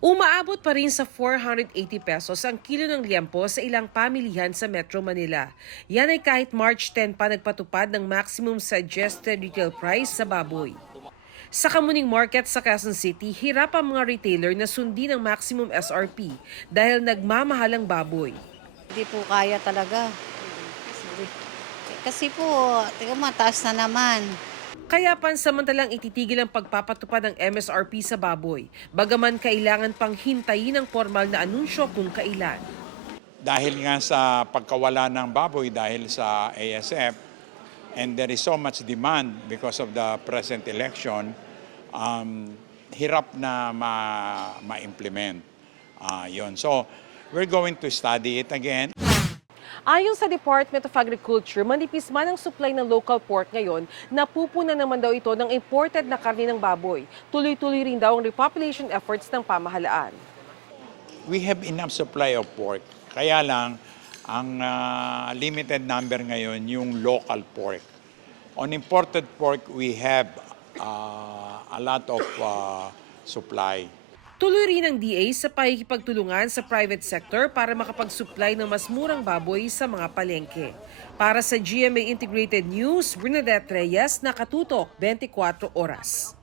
Umaabot pa rin sa 480 pesos ang kilo ng liempo sa ilang pamilihan sa Metro Manila. Yan ay kahit March 10 pa nagpatupad ng maximum suggested retail price sa baboy. Sa Kamuning Market sa Quezon City, hirap ang mga retailer na sundin ang maximum SRP dahil nagmamahal ang baboy. Hindi po kaya talaga. Kasi po, mataas na naman. Kaya pansamantalang ititigil ang pagpapatupad ng MSRP sa baboy, bagaman kailangan pang hintayin ang formal na anunsyo kung kailan. Dahil nga sa pagkawala ng baboy dahil sa ASF, and there is so much demand because of the present election, hirap na ma-implement yun. So we're going to study it again. Ayon sa Department of Agriculture, manipis man ang supply ng local pork ngayon, napupunan naman daw ito ng imported na karne ng baboy. Tuloy-tuloy rin daw ang repopulation efforts ng pamahalaan. We have enough supply of pork. Kaya lang, ang limited number ngayon yung local pork. On imported pork, we have a lot of supply. Tuloy rin ang DA sa pakikipagtulungan sa private sector para makapag-supply ng mas murang baboy sa mga palengke. Para sa GMA Integrated News, Bernadette Reyes, Nakatutok, 24 Oras.